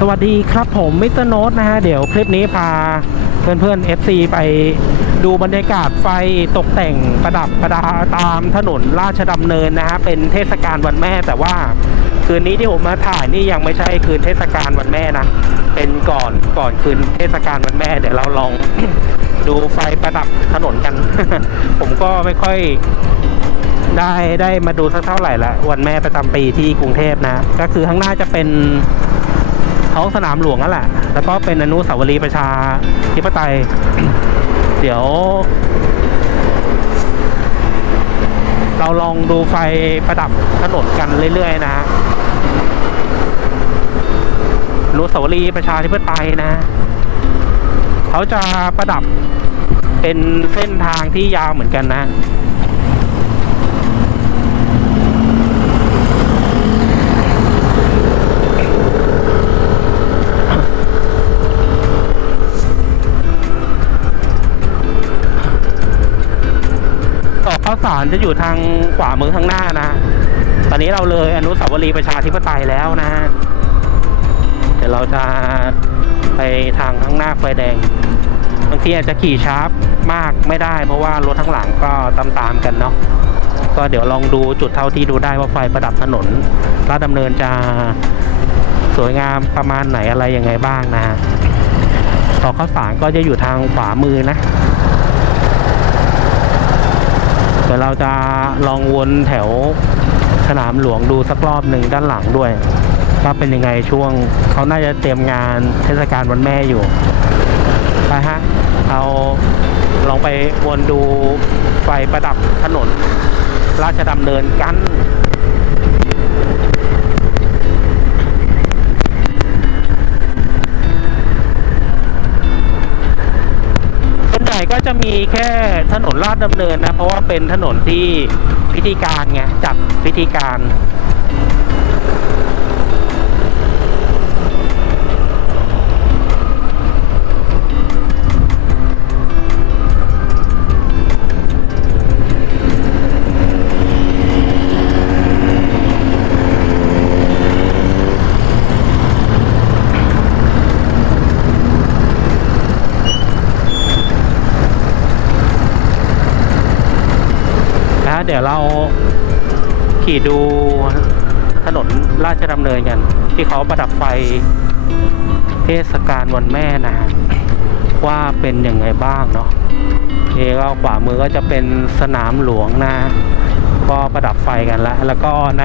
สวัสดีครับผมมิสเตอร์โนตนะฮะ เดี๋ยวคลิปนี้พาเพื่อนๆ FC ไปดูบรรยากาศไฟตกแต่งประดับประดาตามถนนราชดำเนินนะฮะ เป็นเทศกาลวันแม่แต่ว่าคืนนี้ที่ผมมาถ่ายนี่ยังไม่ใช่คืนเทศกาลวันแม่นะ เป็นก่อนก่อนคืนเทศกาลวันแม่ เดี๋ยวเราลองดูไฟประดับถนนกัน ผมก็ไม่ค่อยได้ได้มาดูสักเท่าไหร่ละวันแม่ประจำปีที่กรุงเทพนะ ก็คือข้างหน้าจะเป็น ท้องสนามหลวงนั่นแหละ แล้วก็เป็นอนุสาวรีย์ประชาธิปไตย เดี๋ยว เราลองดูไฟประดับถนนกันเรื่อย ๆ นะฮะอนุสาวรีย์ประชาธิปไตยนะ เขาจะประดับเป็นเส้นทางที่ยาวเหมือนกันนะ สารจะอยู่ทางขวามือข้างหน้านะ ตอนนี้เราเลยอนุสาวรีย์ประชาธิปไตยแล้วนะฮะ เดี๋ยวเราจะไปทางข้างหน้าไฟแดง บางทีอาจจะขี่ช้ามากไม่ได้ เพราะว่ารถทั้างหลังก็ตามๆกันเนาะ ก็เดี๋ยวลองดูจุดเท่าที่ดูได้ว่าไฟประดับถนนลาดดำเนินจะสวยงามประมาณไหนอะไรยังไงบ้างนะฮะต่อข้าวสารก็จะอยู่ทางขวามือนะ เราจะลองวนแถวสนามหลวงดูสักรอบหนึ่งด้านหลังด้วยว่าเป็นยังไงช่วงเขาน่าจะเตรียมงานเทศกาลวันแม่อยู่ไปฮะเราลองไปวนดูไฟประดับถนน ราชดำเนินกัน ส่วนใหญ่ก็ จะมีแค่ถนนลาดดำเนินนะ เพราะว่าเป็นถนนที่พิธีการไงจัดพิธีการ เดี๋ยวเราขี่ดูถนนราชดำเนินกัน ที่เขาประดับไฟเทศกาลวันแม่นะว่าเป็นยังไงบ้างเนาะนี่ก็ขวามือก็จะเป็นสนามหลวงนะ ก็ประดับไฟกันแล้ว แล้วก็ใน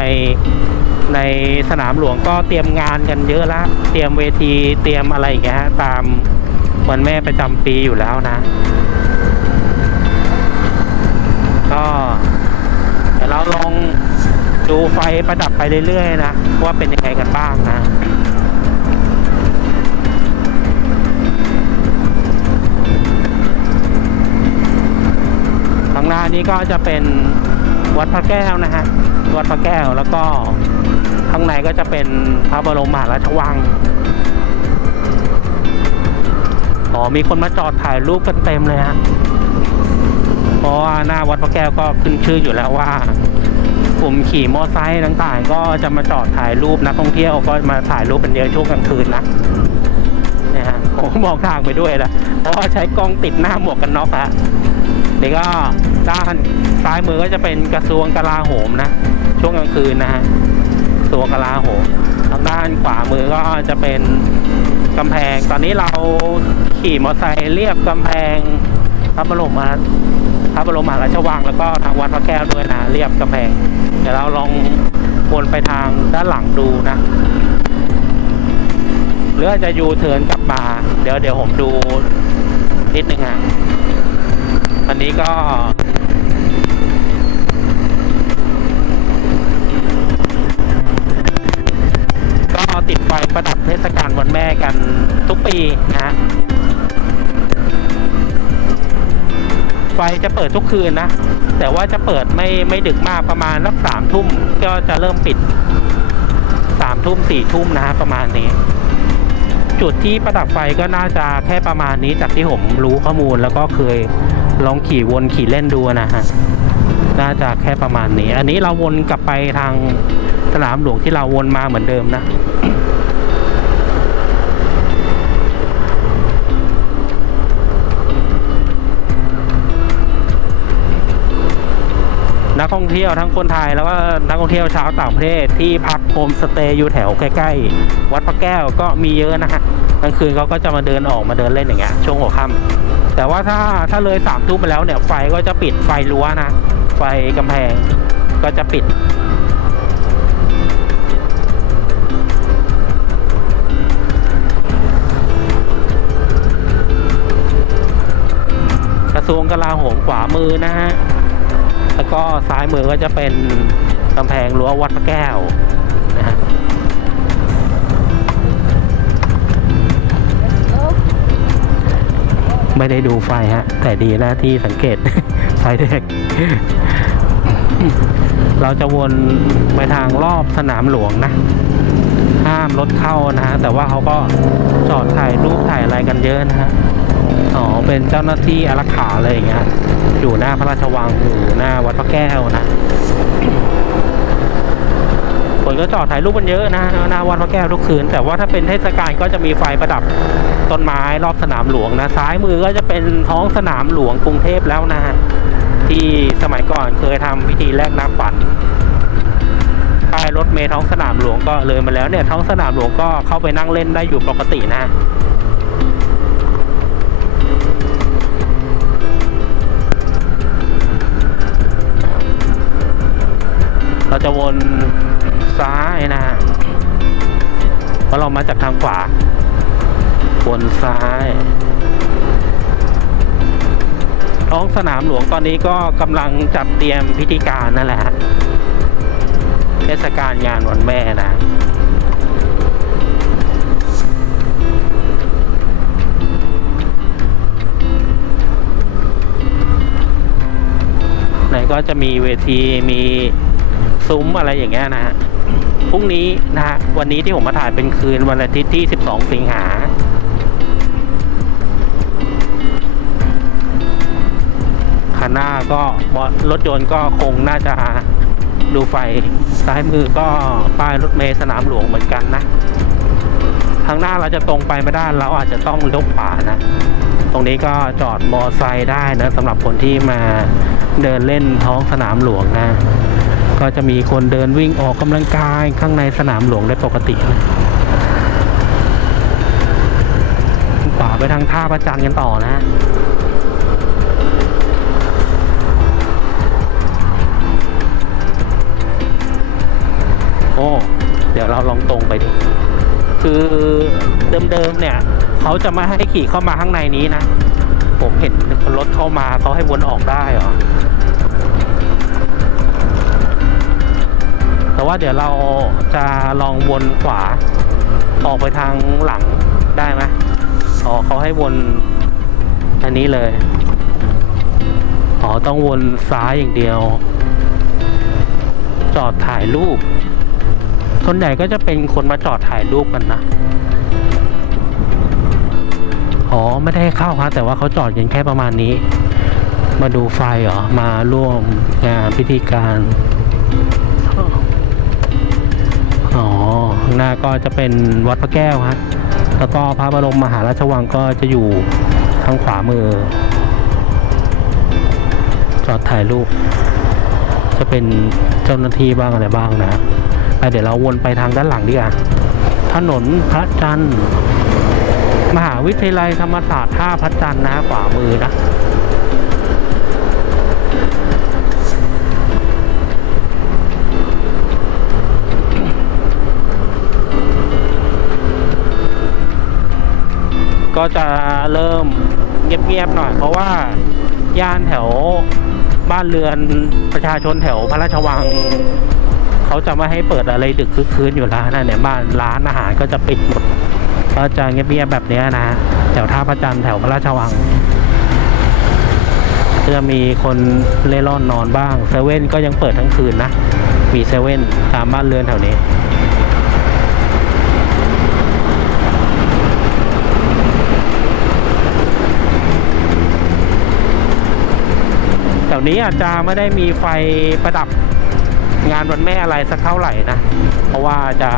ในสนามหลวงก็เตรียมงานกันเยอะละเตรียมเวทีเตรียมอะไรอย่างเงี้ยตามวันแม่ประจำปีอยู่แล้วนะ ก็เดี๋ยวเราลอง ดูไฟประดับไปเรื่อยๆนะ ว่าเป็นยังไงกันบ้างนะข้างหน้านี้ก็จะเป็นวัดพระแก้วนะฮะ วัดพระแก้วแล้วก็ข้างในก็จะเป็นพระบรมมหาราชวัง อ๋อ มีคนมาจอดถ่ายรูปกันเต็มเลยฮะ เพราะว่าหน้าวัดพระแก้วก็ขึ้นชื่ออยู่แล้วว่า กลุ่มขี่มอไซค์ต่างๆ ก็จะมาจอดถ่ายรูปนักท่องเที่ยวก็มาถ่ายรูปเป็นเยอะช่วงกลางคืนนะเนี่ยฮะผมมองทางไปด้วยนะเพราะว่าใช้กล้องติดหน้าหมวกกันน็อกฮะนี่ก็ด้านซ้ายมือก็จะเป็นกระทรวงกลาโหมนะ ช่วงกลางคืนนะฮะกระทรวงกลาโหมทางด้านขวามือก็จะเป็นกำแพง ตอนนี้เราขี่มอเตอร์ไซค์เรียบกำแพงพระบรมมาพระบรมมหาราชวังแล้วก็ทางวัดพระแก้วด้วยนะเรียบกำแพง เดี๋ยวเราลองวนไปทางด้านหลังดูนะหรืออาจจะยูเทิร์นกลับมา เดี๋ยวเดี๋ยวผมดูนิดนึงฮะอันนี้ก็ ก็ติดไฟประดับเทศกาลวันแม่กันทุกปีนะฮะไฟจะเปิดทุกคืนนะ แต่ว่าจะเปิดไม่ไม่ดึกมากประมาณสักสามทุ่มก็จะเริ่มปิดสามทุ่มสี่ทุ่มนะฮะประมาณนี้ จุดที่ประดับไฟก็น่าจะแค่ประมาณนี้จากที่ผมรู้ข้อมูลแล้วก็เคยลองขี่วนขี่เล่นดูนะฮะน่าจะแค่ประมาณนี้ อันนี้เราวนกลับไปทางสนามหลวงที่เราวนมาเหมือนเดิมนะ ท่องเที่ยวทั้งคนไทยแล้วก็นักท่องเที่ยวชาวต่างประเทศที่พักโฮมสเตย์อยู่แถวใกล้ๆ วัดพระแก้วก็มีเยอะนะฮะกลางคืนเขาก็จะมาเดินออกมาเดินเล่นอย่างเงี้ยช่วงหัวค่ำแต่ว่าถ้าถ้าเลยสามทุ่มไปแล้วเนี่ยไฟก็จะปิดไฟรั้วนะไฟกำแพงก็จะปิดกระทรวงกลาโหมขวามือนะฮะ แล้วก็ซ้ายมือก็จะเป็นกำแพงรั้ววัดพระแก้วนะฮะไม่ได้ดูไฟฮะ แต่ดีนะที่สังเกต ไฟแดงเราจะวนไปทางรอบสนามหลวงนะ ห้ามรถเข้านะฮะ แต่ว่าเขาก็จอดถ่ายรูปถ่ายอะไรกันเยอะนะฮะ อ๋อ เป็นเจ้าหน้าที่อารักขาอะไรอย่างเงี้ย อยู่หน้าพระราชวังอยู่หน้าวัดพระแก้วนะคนก็จอดถ่ายรูปกันเยอะนะหน้าวัดพระแก้วทุกคืน แต่ว่าถ้าเป็นเทศกาลก็จะมีไฟประดับต้นไม้รอบสนามหลวงนะซ้ายมือก็จะเป็นท้องสนามหลวงกรุงเทพแล้วนะที่สมัยก่อนเคยทำพิธีแลกน้ำฝันป้ายรถเมล์ท้องสนามหลวงก็เลยมาแล้วเนี่ยท้องสนามหลวงก็เข้าไปนั่งเล่นได้อยู่ปกตินะ เราจะวนซ้ายนะฮะเพราะเรามาจากทางขวา วนซ้ายท้องสนามหลวงตอนนี้ก็กำลังจัดเตรียมพิธีการนั่นแหละฮะเทศกาลงานวันแม่นะไหนก็จะมีเวทีมี ซุ้มอะไรอย่างเงี้ยนะฮะพรุ่งนี้นะฮะวันนี้ที่ผมมาถ่ายเป็นคืนวันอาทิตย์ที่ 12 สิงหาคันหน้าก็รถยนต์ก็คงน่าจะดูไฟซ้ายมือก็ป้ายรถเมล์สนามหลวงเหมือนกันนะ ทางหน้าเราจะตรงไปไม่ได้เราอาจจะต้องเลี้ยวขวานะ ตรงนี้ก็จอดมอไซค์ได้นะสำหรับคนที่มาเดินเล่นท้องสนามหลวงนะ ก็จะมีคนเดินวิ่งออกกำลังกายข้างในสนามหลวงได้ปกติขวาไปทางท่าพระจันทร์กันต่อนะโอ้เดี๋ยวเราลองตรงไปดิ คือเดิมๆเนี่ย เขาจะไม่ให้ขี่เข้ามาข้างในนี้นะ ผมเห็นรถเข้ามาเขาให้วนออกได้เหรอ แต่ว่าเดี๋ยวเราจะลองวนขวา ออกไปทางหลังได้ไหมอ๋อเขาให้วนอันนี้เลย อ๋อ ต้องวนซ้ายอย่างเดียว จอดถ่ายรูป ส่วนใหญ่ก็จะเป็นคนมาจอดถ่ายรูปกันนะ อ๋อ ไม่ได้เข้าครับแต่ว่าเขาจอดกันแค่ประมาณนี้ มาดูไฟเหรอ มาร่วมงานพิธีการ ข้างหน้าก็จะเป็นวัดพระแก้วฮะแล้วก็พระบรมมหาราชวังก็จะอยู่ทางขวามือ จอดถ่ายรูป จะเป็นเจ้าหน้าที่บ้างอะไรบ้างนะไปเดี๋ยวเราวนไปทางด้านหลังดีกว่าถนนพระจันทร์มหาวิทยาลัยธรรมศาสตร์ท่าพระจันทร์นะขวามือนะ ก็จะเริ่มเงียบๆหน่อย เพราะว่าย่านแถวบ้านเรือนประชาชนแถวพระราชวังเขาจะไม่ให้เปิดอะไรดึกคืนอยู่แล้วนะเนี่ยบ้านร้านอาหารก็จะปิดหมดก็จะเงียบๆแบบนี้นะแถวท่าพระจันทร์แถวพระราชวังก็จะมีคนเล่ร่อนนอนบ้างเซเว่นก็ยังเปิดทั้งคืนนะ มีเซเว่นตามบ้านเรือนแถวนี้ วนี้อาจจะไม่ได้มีไฟประดับงานวันแม่อะไรสักเท่าไหร่นะ เพราะว่าจะ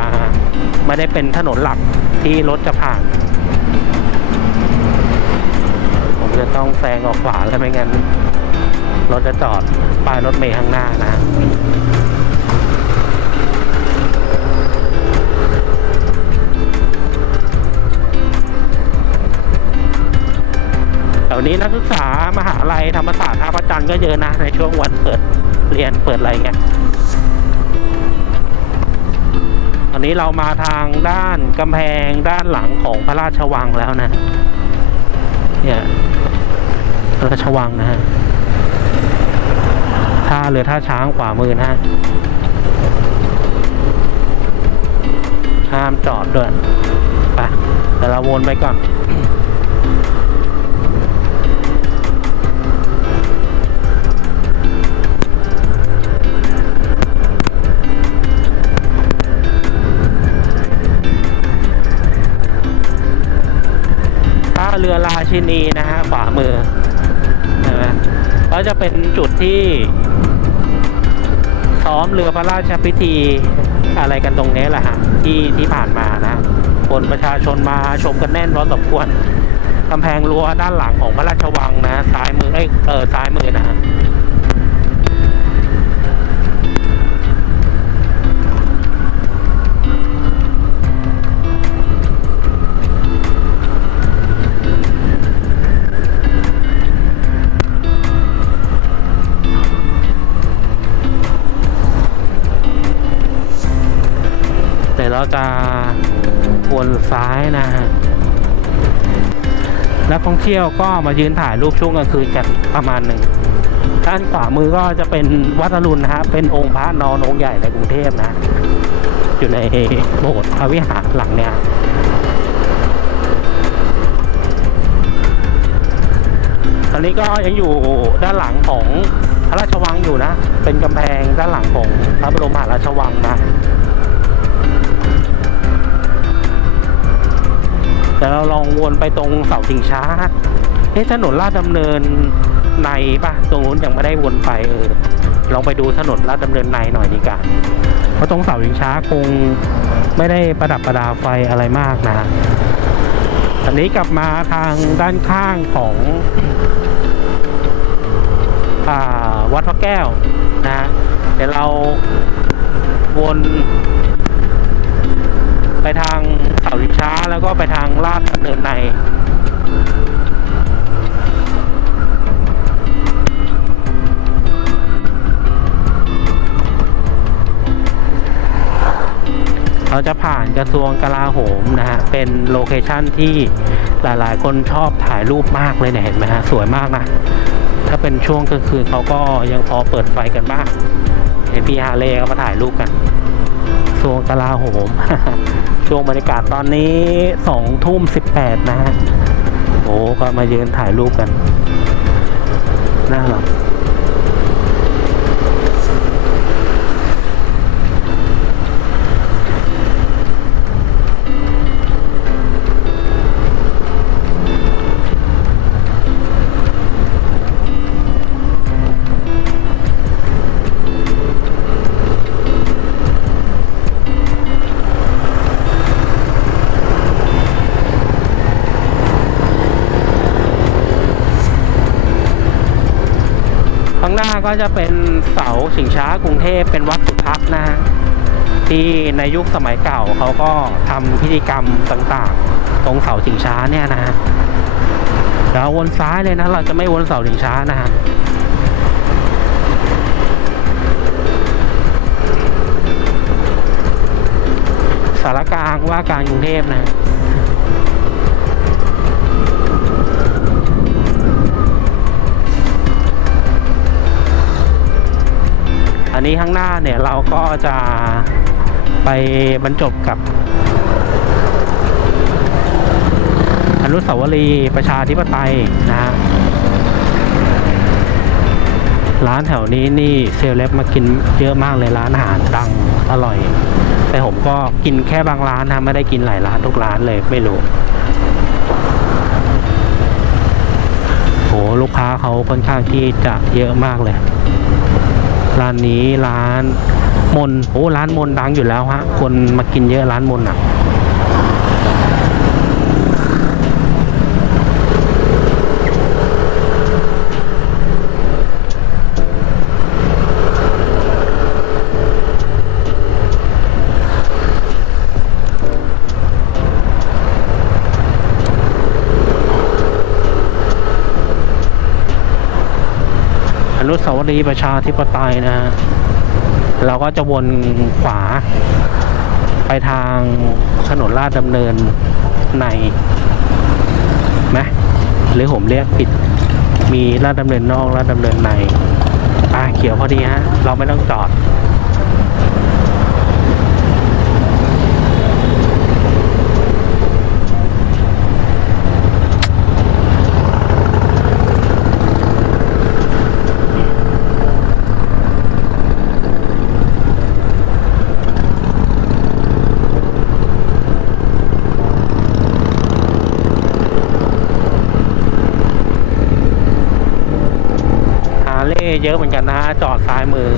ไม่ได้เป็นถนนหลักที่รถจะผ่าน ผมจะต้องแซงออกขวาแล้วไม่งั้นรถจะจอดป้ายรถเมย์ข้างหน้านะ แถวนี้นักศึกษามหาลัยธรรมศาสตร์ท่าพระจันทร์ก็เยอะนะในช่วงวันเปิดเรียนเปิดอะไรเงี้ยตอนนี้เรามาทางด้านกำแพงด้านหลังของพระราชวังแล้วนะ เนี่ยพระราชวังนะฮะท่าเรือท่าช้างขวามือนะฮะห้ามจอดด้วยไปเดี๋ยวเราวนไปก่อน ชินีนะฮะขวามือเห็นไหมก็จะเป็นจุดที่ซ้อมเรือพระราชพิธีอะไรกันตรงนี้แหละฮะที่ที่ผ่านมานะคนประชาชนมาชมกันแน่นพอสมควรกำแพงรั้วด้านหลังของพระราชวังนะซ้ายมือไอ้เออซ้ายมือนะ เราจะวนซ้ายนะฮะนักท่องเที่ยวก็มายืนถ่ายรูปช่วงกลางคืนกันประมาณหนึ่งด้านขวามือก็จะเป็นวัดอรุณนะฮะเป็นองค์พระนอนองค์ใหญ่ในกรุงเทพนะ อยู่ในโบสถ์พระวิหารหลังเนี่ยตอนนี้ก็ยังอยู่ด้านหลังของพระราชวังอยู่นะ เป็นกำแพงด้านหลังของพระบรมมหาราชวังนะ แต่เราลองวนไปตรงเสาชิงช้าเอ๊ะถนนลาดดำเนินในปะตรงนู้นยังไม่ได้วนไปเออลองไปดูถนนลาดดำเนินในหน่อยดีกว่าเพราะตรงเสาชิงช้าคงไม่ได้ประดับประดาไฟอะไรมากนะตอนนี้กลับมาทางด้านข้างของอวัดพระแก้วนะเดี๋ยวเราวน ไปทางเสาชิงช้า แล้วก็ไปทางลาดเนินในเราจะผ่านกระทรวงกลาโหมนะฮะ เป็นโลเคชั่นที่หลายๆ คนชอบถ่ายรูปมากเลยเนี่ยเห็นไหมฮะ สวยมากนะ ถ้าเป็นช่วงกลางคืนเขาก็ยังพอเปิดไฟกันบ้างเห็นพี่ฮาเล่ก็มาถ่ายรูปกันกระทรวงกลาโหม ช่วงบรรยากาศตอนนี้สองทุ่มสิบแปดนะฮะโอ้ก็มายืนถ่ายรูปกันน่ารัก ก็จะเป็นเสาชิงช้ากรุงเทพเป็นวัดสุทัศน์นะฮะที่ในยุคสมัยเก่าเขาก็ทำพิธีกรรมต่างๆ ตรงเสาชิงช้าเนี่ยนะฮะเดี๋ยววนซ้ายเลยนะ เราจะไม่วนเสาชิงช้านะฮะสารกลางว่าการกรุงเทพนะ อันนี้ข้างหน้าเนี่ยเราก็จะไปบรรจบกับ อนุสาวรีย์ประชาธิปไตยนะฮะร้านแถวนี้นี่เซลเลบมากินเยอะมากเลยร้านอาหารดังอร่อย แต่ผมก็กินแค่บางร้านนะไม่ได้กินหลายร้านทุกร้านเลยไม่รู้โหลูกค้าเขาค่อนข้างที่จะเยอะมากเลย ร้านนี้ร้านมนโอ้ร้านมนดังอยู่แล้วฮะ คนมากินเยอะร้านมนอะ นุสาวรีย์ประชาธิปไตยนะฮะเราก็จะวนขวา ไปทางถนนลาดดำเนินในไหมหรือผมเรียกผิด มีลาดดำเนินนอกลาดดำเนินในอ่าเขียวพอดีฮะ เราไม่ต้องจอด ฮาร์เลย์เยอะเหมือน กันนะฮะจอดซ้ายมือ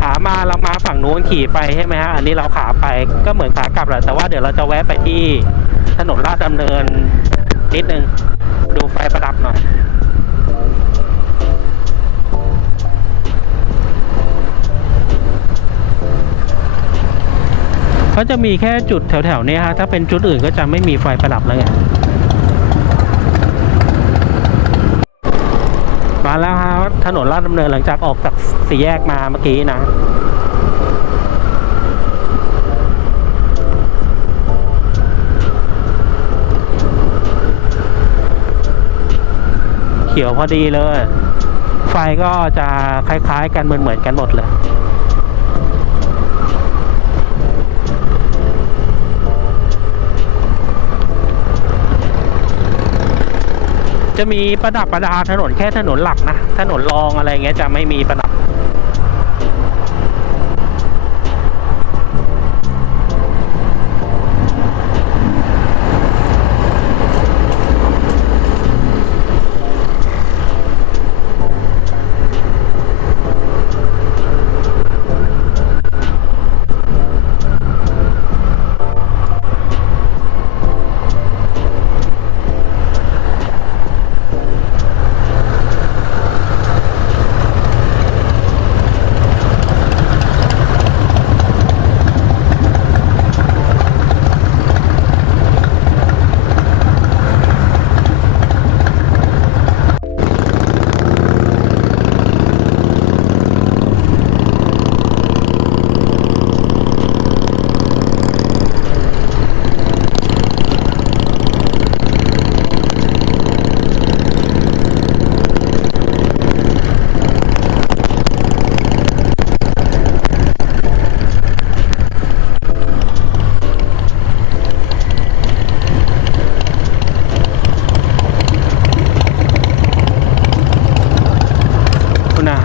ขามาเรามาฝั่งนู้นขี่ไปใช่ไหมฮะ อันนี้เราขาไปก็เหมือนขากลับแหละแต่ว่าเดี๋ยวเราจะแวะไปที่ถนนลาดดำเนินนิดนึง ดูไฟประดับหน่อย ก็จะมีแค่จุดแถวๆนี้ฮะถ้าเป็นจุดอื่นก็จะไม่มีไฟประดับแล้วไงมาแล้วฮะถนนลาดดำเนินหลังจากออกจากสี่แยกมาเมื่อกี้นะเขียวพอดีเลย ไฟก็จะคล้าย ๆ กันเหมือนๆกันหมดเลย จะมีประดับประดาถนนแค่ถนนหลักนะ ถนนรองอะไรเงี้ยจะไม่มีประดับ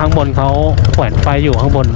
ข้างบนเขาแขวนไฟอยู่ข้างบน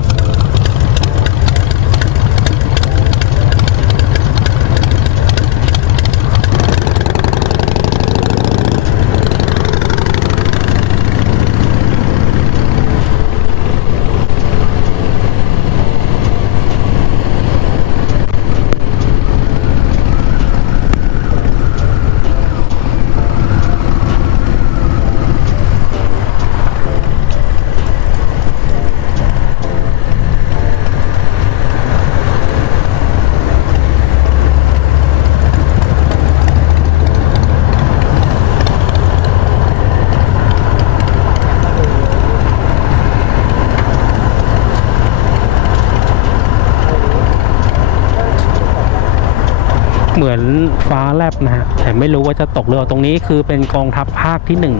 มือนฟ้าแลบนะฮะแต่ไม่รู้ว่าจะตกหรือเปล่าตรงนี้คือเป็นกองทัพภาคที่หนึ่ง